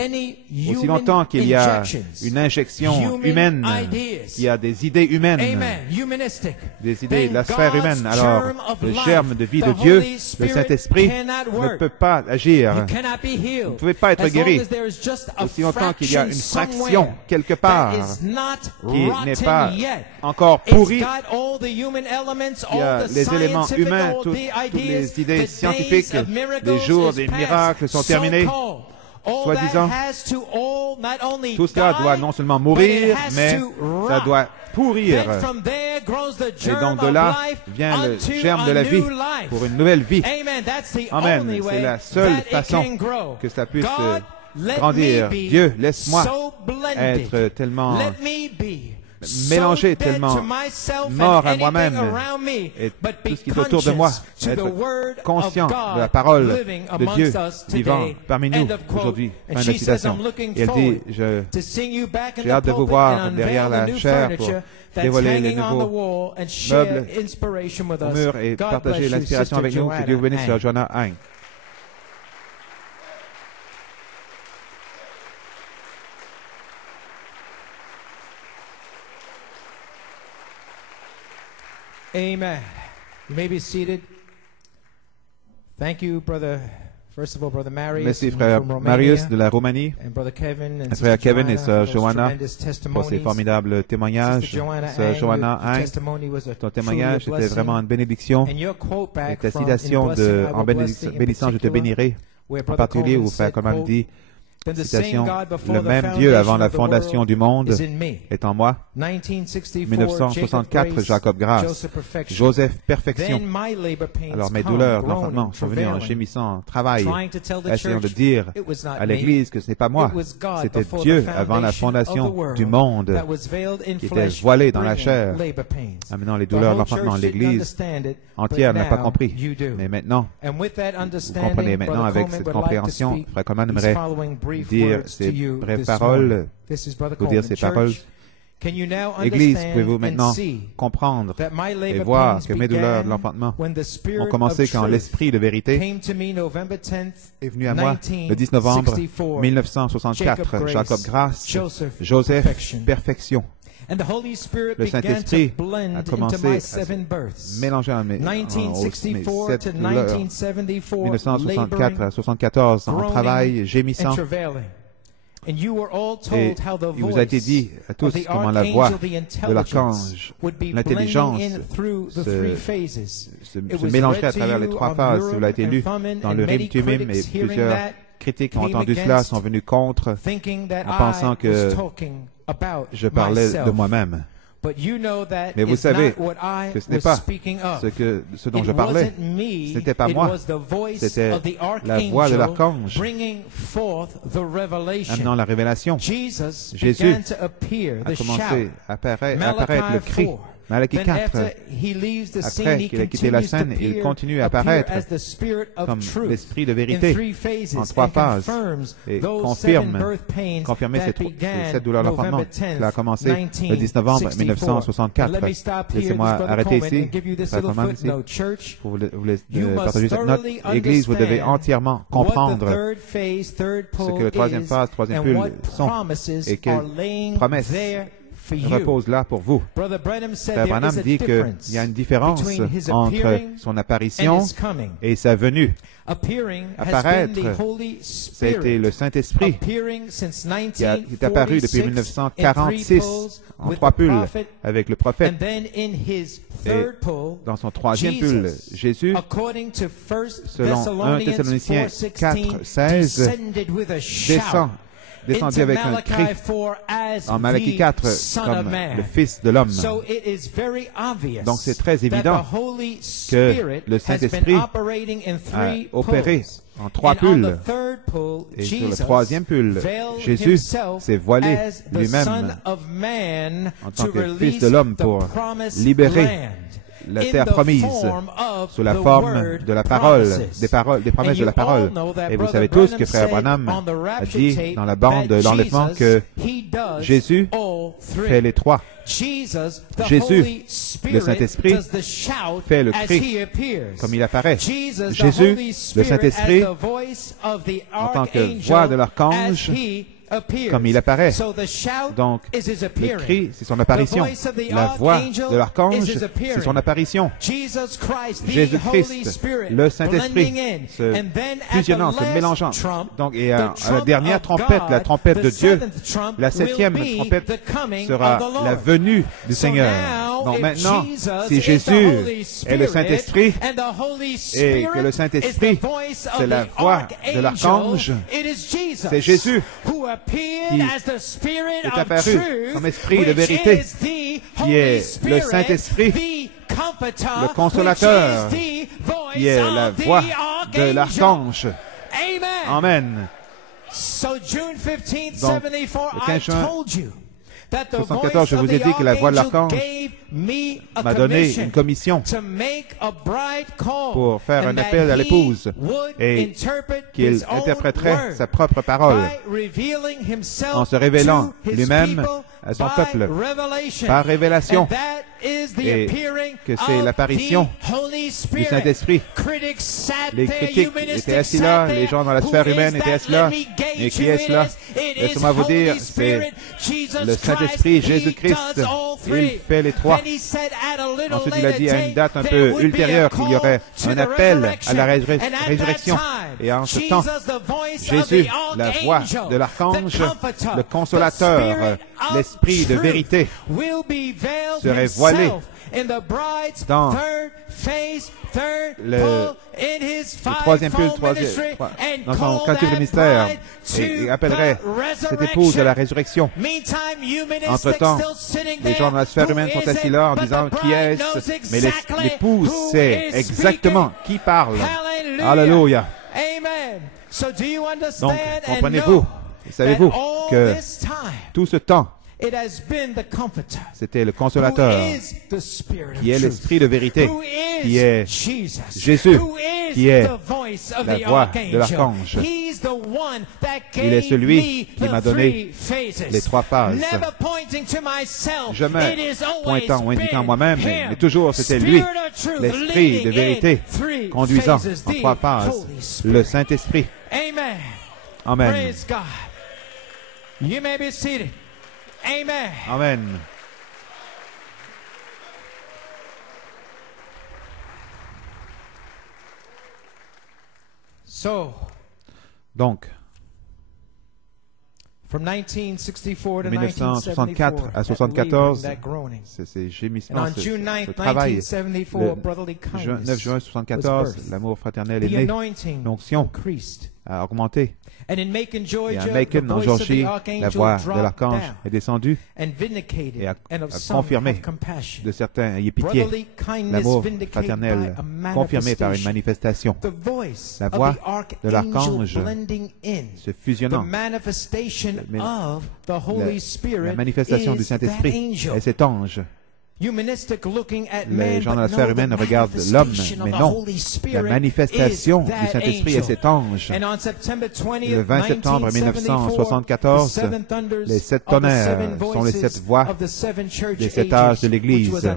Aussi longtemps qu'il y a une injection humaine, il y a des idées humaines, des idées de la sphère humaine. Alors, le germe de vie de Dieu, le Saint-Esprit, ne peut pas agir. Vous ne pouvez pas être guéri aussi longtemps qu'il y a une fraction quelque part qui n'est pas encore pourrie. Il y a les éléments humains, toutes les idées scientifiques, les jours des miracles sont terminés. Soi-disant, tout cela doit non seulement mourir, mais ça doit pourrir. Et donc de là vient le germe de la vie pour une nouvelle vie. Amen. C'est la seule façon que cela puisse grandir. Dieu, laisse-moi être tellement mélangé, tellement mort à moi-même et tout ce qui est autour de moi, être conscient de la parole de Dieu vivant parmi nous aujourd'hui. Fin de citation. Et elle dit, j'ai hâte de vous voir derrière la chaire pour dévoiler les nouveaux meubles au mur et partager l'inspiration avec nous. Que Dieu vous bénisse, Sœur Joanna Hein. Amen. You may be seated. Thank you, brother. First of all, brother Marius. Merci, frère Marius de la Roumanie. And brother Kevin and frère Kevin et Joanna sœur Joanna pour ces formidables témoignages. Sœur Joanna Hein, ton témoignage était vraiment une bénédiction. Et ta citation de « En bénissant, je te bénirai », en particulier où frère Coleman dit, citation, « Le même Dieu avant la fondation du monde est en moi. » 1964, Jacob Grace. Joseph Perfection. Alors mes douleurs d'enfantement sont venues en gémissant, en travail, essayant de dire à l'Église que ce n'est pas moi, c'était Dieu avant la fondation du monde qui était voilé dans la chair, amenant les douleurs de l'enfantement. L'Église entière n'a pas compris. Mais maintenant, vous comprenez maintenant avec cette compréhension, frère Coleman aimerait dire ces brèves paroles, vous dire ces paroles. Église, pouvez-vous maintenant comprendre et voir que mes douleurs de l'enfantement ont commencé quand l'Esprit de vérité est venu à moi le 10 novembre 1964. Jacob Grâce, Joseph Perfection. Le Saint-Esprit a commencé à se mélanger en mes 7 douleurs. 1964 à 1974, en travail gémissant. Et il vous a été dit à tous comment la voix de l'archange, l'intelligence, se mélangerait à travers les 3 phases. Cela a été lu dans le Rim Tumim et plusieurs critiques qui ont entendu cela sont venus contre en pensant que je parlais de moi-même. Mais vous savez que ce n'est pas ce dont je parlais. Ce n'était pas moi. C'était la voix de l'archange amenant la révélation. Jésus a commencé à apparaître le cri. Malachi 4, après qu'il a quitté la scène, il continue à apparaître comme l'Esprit de vérité en 3 phases et confirmer ces 7 douleurs d'enfantement. Cela a commencé le 10 novembre 1964. Laissez-moi arrêter ici, pour vous partager cette note. Église, vous devez entièrement comprendre ce que la 3e phase, 3e pull sont et quelles promesses repose là pour vous. Frère Branham dit qu'il y a une différence entre son apparition et sa venue. Apparaître, c'était le Saint-Esprit qui est apparu depuis 1946 en 3 pulls avec le prophète. Et dans son 3e pull, Jésus, selon 1 Thessaloniciens 4, 16, descendu avec un cri en Malachi 4 comme le Fils de l'homme. Donc c'est très évident que le Saint-Esprit a opéré en 3 pulls. Et sur le 3e pull, Jésus s'est voilé lui-même en tant que Fils de l'homme pour libérer la terre promise sous la forme de la parole, des promesses de la parole. Et vous savez tous que Frère Branham a dit dans la bande de l'enlèvement que Jésus fait les 3. Jésus, le Saint-Esprit, fait le cri comme il apparaît. Jésus, le Saint-Esprit, en tant que voix de l'archange, comme il apparaît. Donc, le cri, c'est son apparition. La voix de l'archange, c'est son apparition. Jésus-Christ, le Saint-Esprit, se fusionnant, se mélangeant. Donc, et à la dernière trompette, la trompette de Dieu, la 7e trompette sera la venue du Seigneur. Donc maintenant, si Jésus est le Saint-Esprit et que le Saint-Esprit, c'est la voix de l'archange, c'est Jésus qui est apparu comme esprit de vérité, qui est le Saint-Esprit, le consolateur, qui est la voix de l'archange. Amen. Donc, le 15 juin 1974, je vous ai dit que la voix de l'archange m'a donné une commission pour faire un appel à l'épouse et qu'il interpréterait sa propre parole en se révélant lui-même à son peuple par révélation, et que c'est l'apparition du Saint-Esprit. Les critiques étaient assis là, les gens dans la sphère humaine étaient assis là, et qui est cela? Laissez-moi vous dire, c'est le Saint-Esprit, Jésus-Christ. Il fait les 3. Ensuite, il a dit à une date un peu ultérieure qu'il y aurait un appel à la résurrection. Et en ce temps, Jésus, la voix de l'archange, le consolateur, l'esprit de vérité, serait voilé dans le 3e pull, dans son cantique de mystère, et appellerait cette épouse à la résurrection. Entre-temps, les gens dans la sphère humaine sont assis là en disant qui est-ce, mais l'épouse sait exactement qui parle. Alléluia. Donc, comprenez-vous, savez-vous que tout ce temps, C'était le Consolateur, qui est l'Esprit de vérité, qui est Jésus, qui est la voix de l'archange. Il est celui qui m'a donné les trois phases. Jamais pointant ou indiquant moi-même, mais toujours c'était lui, l'Esprit de vérité, conduisant en trois phases, le Saint-Esprit. Amen. Praise God. You may be seated. Amen. Amen. So, donc, from 1964 to 1964 à 1974, c'est ces gémissements, ce travail. Le 9 juin 1974, l'amour fraternel est né. L'onction a augmenté. Et à Macon, en Georgie, la voix de l'archange est descendue et a confirmé de certains ayez pitié. L'amour fraternel confirmé par une manifestation. La voix de l'archange se fusionnant. La manifestation du Saint-Esprit est cet ange. Les gens de la sphère humaine regardent l'homme, mais non. La manifestation du Saint-Esprit est cet ange. Le 20 septembre 1974, les 7 tonnerres sont les 7 voix des 7 âges de l'Église,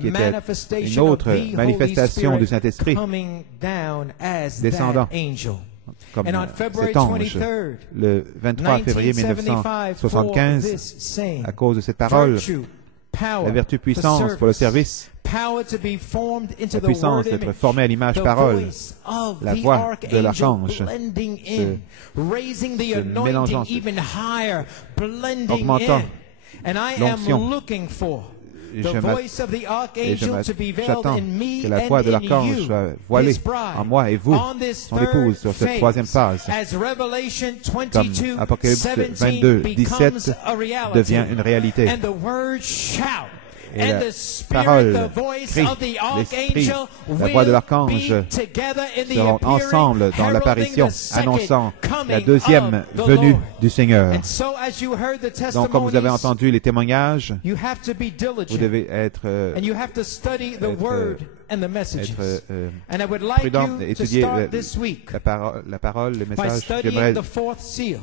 qui était une autre manifestation du Saint-Esprit descendant comme cet ange. Le 23 février 1975, à cause de cette parole, la vertu puissance pour le service, la puissance d'être formé à l'image parole, la voix de l'archange, se mélangeant, augmentant l'onction. J'attends que la voix de l'archange soit voilée en moi et vous, son épouse, sur cette troisième phase. Comme Apocalypse 22, 17 devient une réalité. Et la parole, crie, l'esprit, la voix de l'archange seront ensemble dans l'apparition, annonçant la deuxième venue du Seigneur. Donc, comme vous avez entendu les témoignages, vous devez être prudent d'étudier la parole, le message. J'aimerais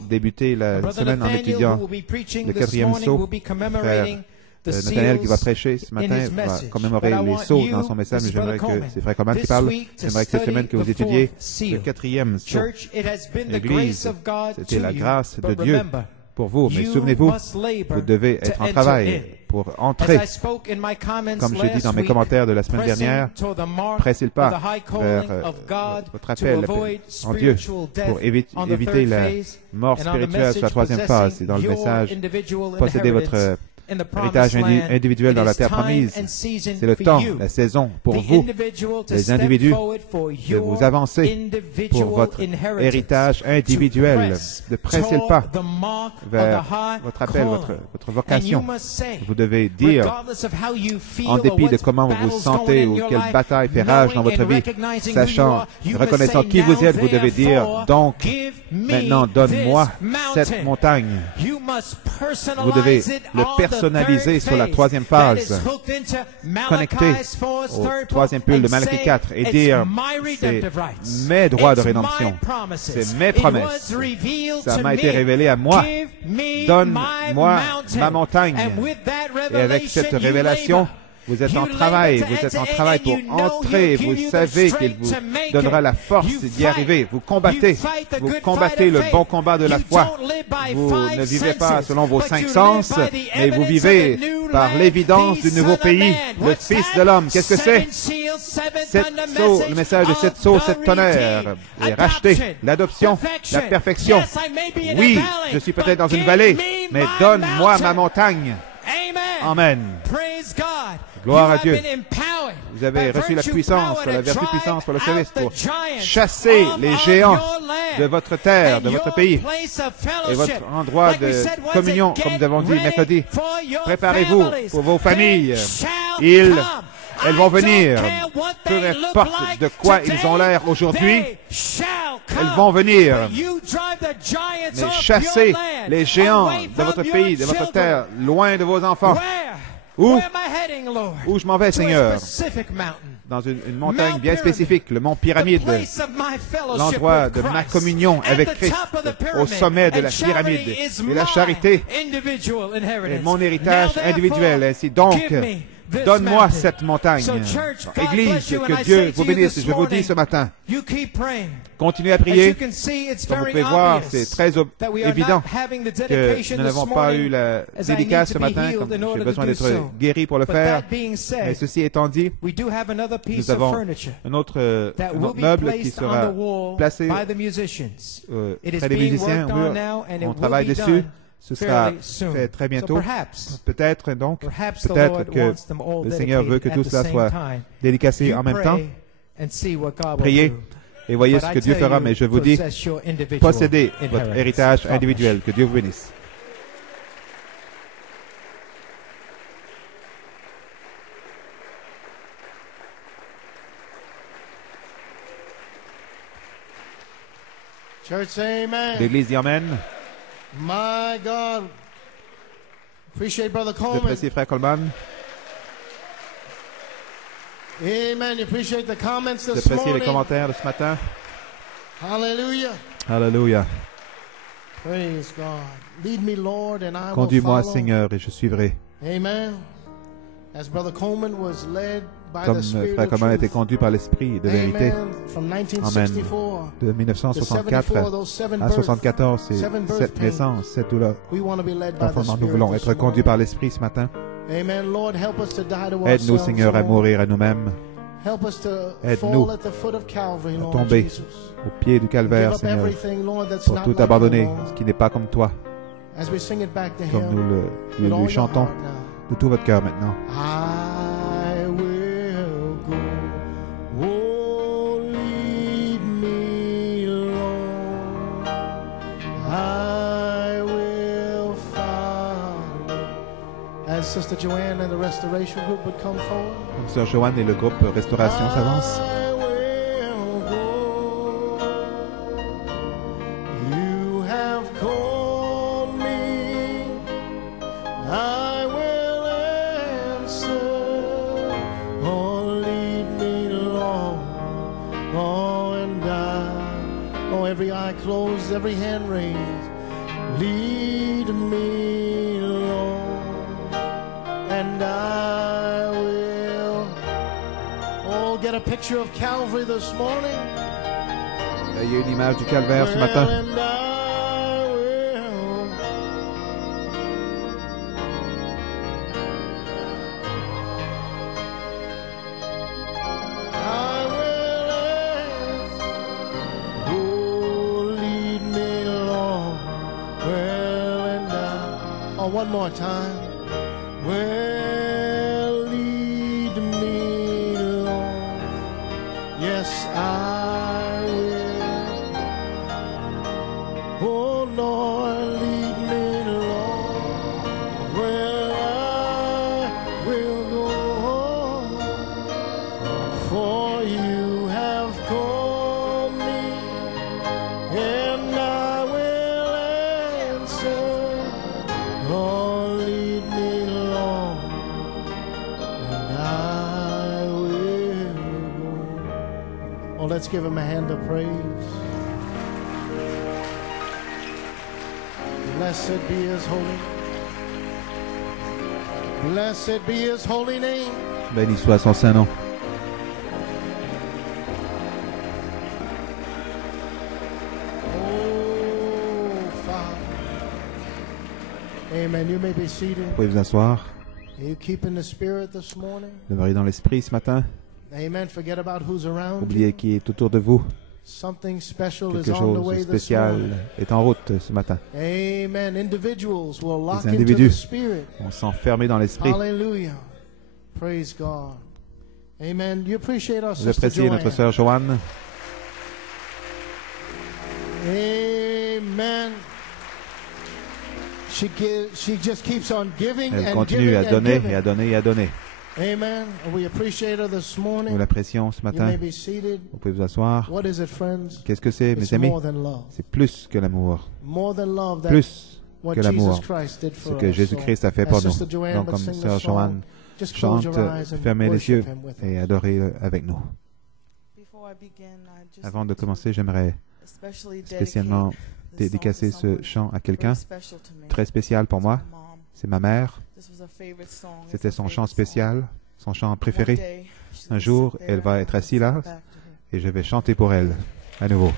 débuter la semaine en étudiant le 4e sceau. Nathaniel qui va prêcher ce matin va commémorer les sceaux dans son message, mais j'aimerais que c'est Frère Coman qui parle. J'aimerais que cette semaine que vous étudiez le 4e sceau. L'Église, c'était la grâce de Dieu pour vous, mais souvenez-vous, vous devez être en travail pour entrer. Comme j'ai dit dans mes commentaires de la semaine dernière, pressez le pas vers votre appel en Dieu pour éviter la mort spirituelle sur la troisième phase. Et dans le message, possédez votre héritage individuel dans la terre promise. C'est le temps, la saison pour vous, les individus, de vous avancer pour votre héritage individuel, de presser le pas vers votre appel, votre vocation. Vous devez dire, en dépit de comment vous vous sentez ou quelle bataille fait rage dans votre vie, sachant, reconnaissant qui vous êtes, vous devez dire, donc, maintenant, donne-moi cette montagne. Vous devez le personnaliser sur la troisième phase, connecté au troisième pull de Malachi 4 et dire, c'est mes droits de rédemption, c'est mes promesses, ça m'a été révélé à moi, donne-moi ma montagne. Et avec cette révélation, vous êtes en travail pour entrer, vous savez qu'il vous donnera la force d'y arriver. Vous combattez le bon combat de la foi. Vous ne vivez pas selon vos 5 sens, mais vous vivez par l'évidence du nouveau pays, le Fils de l'homme. Qu'est-ce que c'est? 7 sceaux, le message de 7 sceaux, 7 tonnerres, et racheter, l'adoption, la perfection. Oui, je suis peut-être dans une vallée, mais donne-moi ma montagne. Amen. Gloire à Dieu. Vous avez reçu la puissance, la vertu puissance pour le service, pour chasser les géants de votre terre, de votre pays, et votre endroit de communion, comme nous avons dit mercredi. Préparez-vous pour vos familles. Elles vont venir, peu importe de quoi ils ont l'air aujourd'hui, Elles vont venir. Mais chassez les géants de votre pays, de votre terre, loin de vos enfants. Où je m'en vais, Seigneur? Dans une montagne bien spécifique, le mont Pyramide, l'endroit de ma communion avec Christ, au sommet de la pyramide. Et la charité est mon héritage individuel. Ainsi donc, donne-moi cette montagne. Église, que Dieu vous bénisse. Je vous dis ce matin, continuez à prier. Comme vous pouvez voir, c'est très évident que nous n'avons pas eu la dédicace ce matin, comme j'ai besoin d'être guéri pour le faire. Mais ceci étant dit, nous avons un autre meuble qui sera placé près des musiciens. On travaille dessus. Ce sera fait très bientôt. Peut-être donc, peut-être que le Seigneur veut que tout cela soit dédicacé en même temps. Priez et voyez ce que Dieu fera, mais je vous dis, possédez votre héritage individuel. Que Dieu vous bénisse. L'Église dit Amen. My God. Appreciate Brother Coleman. J'apprécie Frère Coleman. Amen. You appreciate the comments this J'apprécie morning. les commentaires de ce matin. Hallelujah. Alléluia. Praise God. Lead me, Lord, and I will Conduis-moi, follow. Seigneur, et je suivrai. Amen. As Brother Coleman was led by Comme the Spirit Frère of Coleman a été truth. conduit par l'Esprit de vérité. Amen. From 1964 De 1964 à 74, c'est 7 naissances, 7 douleurs. we want to be led by the Enfin, nous Spirit voulons this être conduits morning. par l'Esprit ce matin. Amen. Lord, help us to die to Aide-nous, ourselves, Seigneur, à Lord. mourir à nous-mêmes, Help us to Aide-nous fall at the foot of Calvary, à Lord tomber Jesus. au pied du Give calvaire, up Seigneur, everything, Lord, that's pour not tout like you, abandonner, Lord. ce qui n'est pas comme toi, As we sing it back to comme Him, nous with lui all your chantons heart now. de tout votre cœur maintenant. I will go. Oh, lead me, Lord. I will follow. As Sister Joanne and the Restoration Group would come forward. Comme Sœur Joanne et le groupe Restauration s'avancent. I will go. You have called me. I will answer. Oh, lead me, Lord. Oh, and oh, every eye closed, every hand raised. Lead me, Lord, and I will. Oh, get a picture of Calvary this morning. Ayez une image du calvaire ce matin. And I will. I will ask. Oh, lead me, Lord. Well, and I. Oh, one more time. Well, lead me, Lord. Yes, I will. Oh, Lord, lead me, Lord. Well, I will go. For you have called me, and I will answer. Oh, lead me, Lord, and I will go. Oh, let's give Him a hand of praise. Blessed be His holy. Blessed be His holy name. Béni soit son saint nom. Oh, Father. Amen. You may be seated. Vous pouvez vous asseoir. Are you keeping the spirit this morning? Demeurez dans l'esprit ce matin. Amen. Forget about who's around Oubliez you. qui est autour de vous. Something special is Quelque on the way chose de this spécial morning. est en route ce matin. Amen. Individuals will lock Les into individus the spirit. vont s'enfermer dans l'esprit. Hallelujah. Praise God. Amen. You appreciate our Vous sister appréciez notre Joanne. sœur Joanne. Amen. She just keeps on giving Elle and continue giving à and donner giving. et à donner et à donner. Amen. We appreciate her this morning. Nous l'apprécions ce You matin. may be seated. Vous pouvez vous asseoir. What is it, friends? Qu'est-ce que c'est, It's mes amis? more than love. C'est plus que l'amour. More than love. That's Plus what que Jesus l'amour. Christ did Ce for que us. Jésus-Christ So, a fait pour as nous. Sister Joanne Donc, would comme sing the Sœur song, Joanne just close chante, your eyes and fermez les yeux worship him with et us. adorez avec nous. Before I begin, I just Avant de want to commencer, j'aimerais especially spécialement dedicate this dédicacer song to ce someone chant à very quelqu'un special to me. très spécial pour moi. It's my mom. C'est ma mère. This was her favorite song. It's C'était her son chant favorite song. spécial, son chant One préféré. day, she's Un gonna jour, sit elle there va and être I'm assise gonna là sing back to her. et je vais chanter pour elle à nouveau.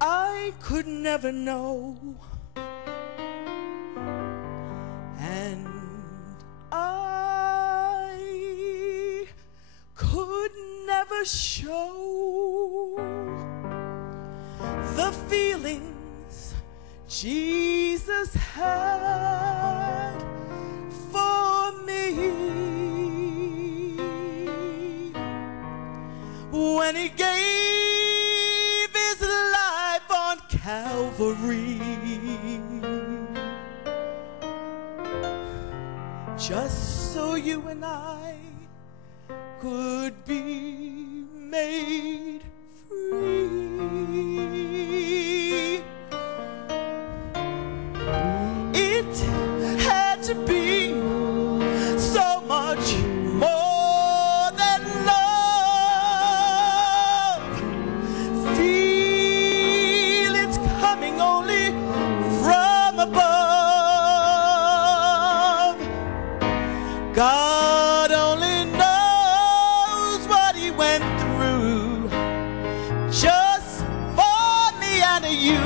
I could never know, and I could never show the feelings Jesus had for me when he gave his life on Calvary, just so you and I could be made free. It had to be so much more than love. Feel it's coming only from above. God only knows what he went through just for me and you.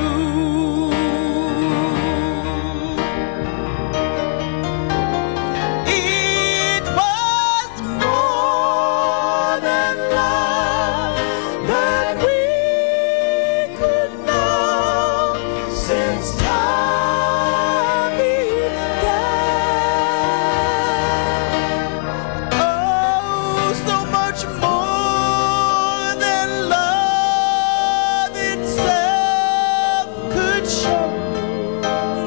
It was more than love that we could know since time began. Oh, so much more than love itself could show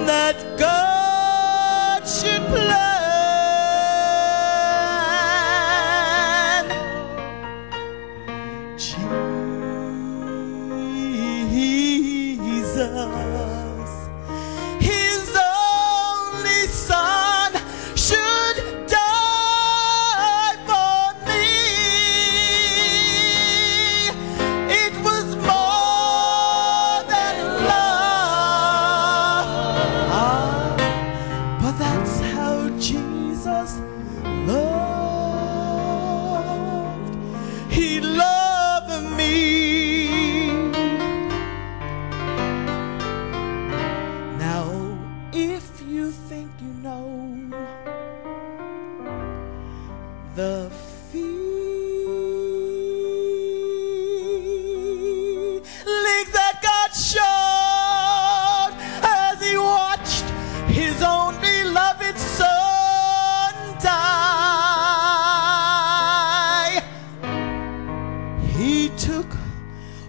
that God should plan. Jesus, his only son, should die for me. It was more than love, but that's how Jesus loved. He loved me. Now, if you think you know the feelings that God showed as he watched his own beloved son die, he took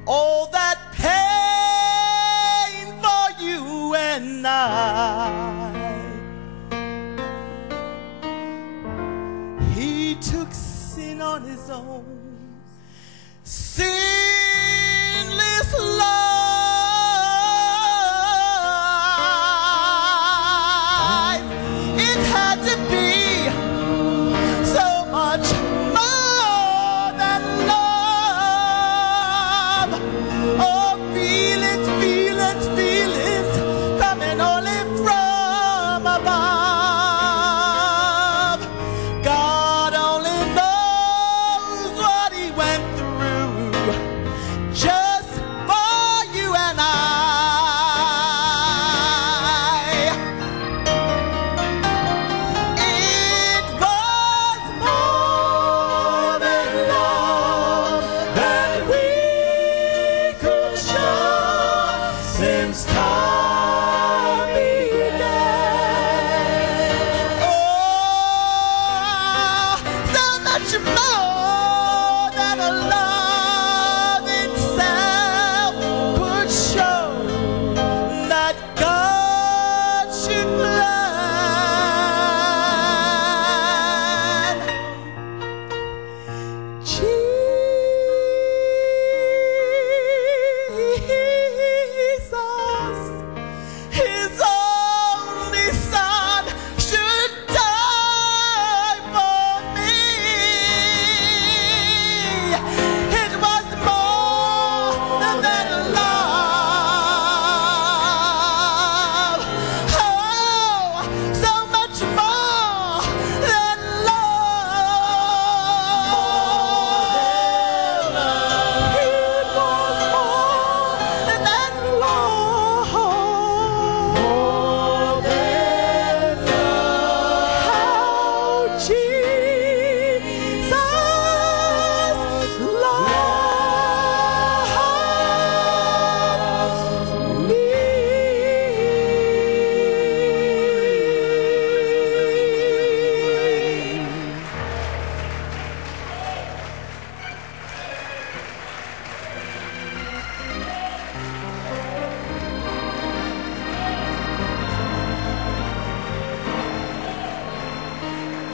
all that pain for you and I. He took sin on his own, sinless life. It had to be so much more than love. Oh, feelings, feelings, feelings coming only from above. God only knows what he went through just for much more than a love itself could show that God should plan. Jesus, His only Son, should die for me. It was more than love. Oh, so much more than love. It was more than love. More than how Jesus loves me.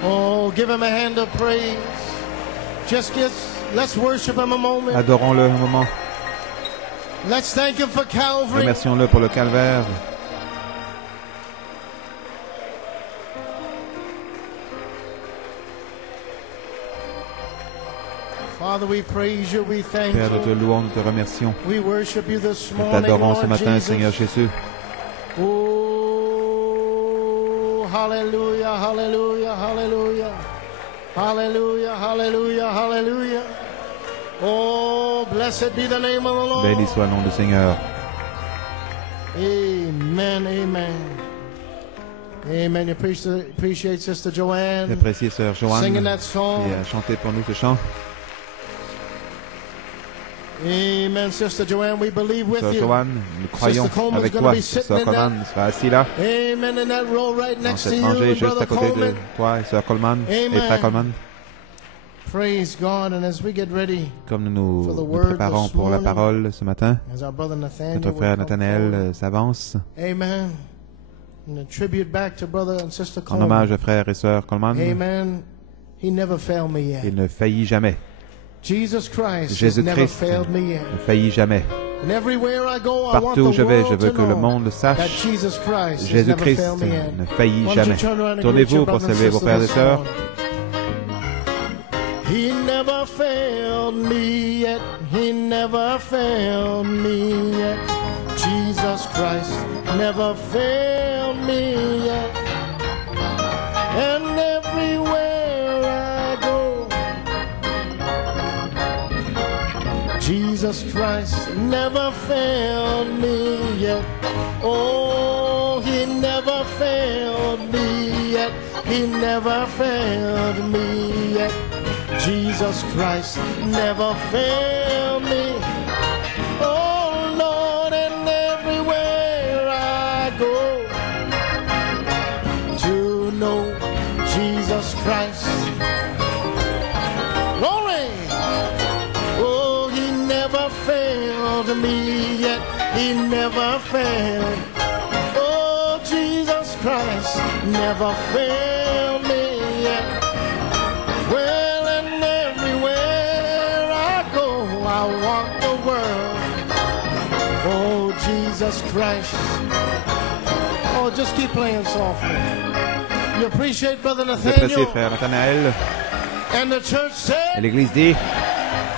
Oh, give him a hand of praise. Let's worship him a moment. Adorons-le un moment. Let's thank him for Calvary. Remercions-le pour le calvaire. Father, we praise you, we thank Père, nous te you. louons, nous te remercions. We worship you this Nous morning, t'adorons ce Lord matin, Jesus. Seigneur Jésus. Oh, hallelujah, hallelujah, hallelujah. Hallelujah, hallelujah, hallelujah. Oh, blessed be the name of the Lord. Béni soit le nom du Seigneur. Amen, amen. Amen. You appreciate Sister Joanne J'apprécie Sœur Joanne singing that song. qui a chanté pour nous ce chant. Amen, Sister Joanne. We believe with Sœur you. Joanne, nous croyons Sister Coleman's avec gonna toi. be sitting Sœur in Coleman sera assis là, Amen. In that row right dans next to cette you, rangée and juste Brother à côté de Coleman. toi et Sœur Coleman et Amen. Frère Coleman. Praise God. And as we get ready, Comme nous For the nous word préparons this pour la morning, parole ce matin, as our brother Nathaniel notre will frère come Nathanaël forward. s'avance Amen. And a tribute back to Brother and Sister en Coleman. hommage aux frères et sœurs Coleman. Amen. He never failed me yet. Il ne faillit jamais. Jesus Christ has never Jésus-Christ failed me yet. ne faillit jamais. And everywhere I go, I want Partout où the je vais, je world veux to que le know monde that sache, Jesus Christ has never Jésus-Christ failed me yet. ne faillit Why don't you jamais. turn around and greet Tournez-vous your pour brother and saluer vos sister frères et this sœurs. morning. He never failed me yet. He never failed me yet. Jesus Christ never failed me yet. And everywhere I go, Jesus Christ never failed me yet. Oh, He never failed me yet. He never failed me yet. Jesus Christ never failed me. Oh Lord, and everywhere I go, to know Jesus Christ. Glory! Oh, He never failed me yet. He never failed. Oh, Jesus Christ never failed me yet. Well, and everywhere I go, I want the world. Oh, Jesus Christ. Oh, just keep playing softly. You appreciate Brother J'apprécie Nathaniel? frère Nathanaël. And the church Et said, l'Église dit,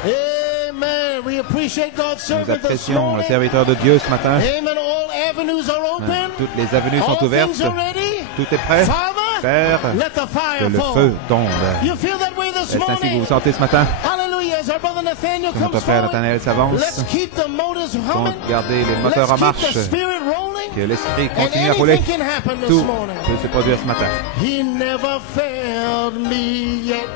Amen. We appreciate God's nous servant this apprécions le morning. serviteur de Dieu ce matin. Amen. All avenues are open. Toutes les avenues All sont ouvertes. things are ready. Tout est prêt. Father, Père, let the que fire le fall. feu tombe. You feel that way this Est-ce ainsi que vous morning? vous sentez ce matin? Hallelujah. As our brother Nathaniel Que comes notre frère forward, Nathanaël s'avance. let's keep the motors humming. Gardez les moteurs Let's en keep marche. the spirit rolling. Que l'esprit And continue à rouler. anything can happen this Tout morning. peut se produire ce matin. He never failed me yet.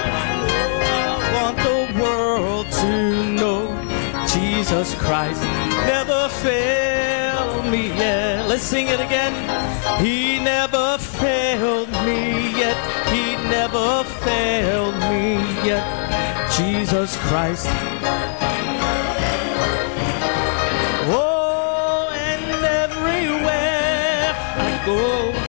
I want the world to know Jesus Christ never failed me yet. Let's sing it again. He never failed me yet. He never failed me yet. Jesus Christ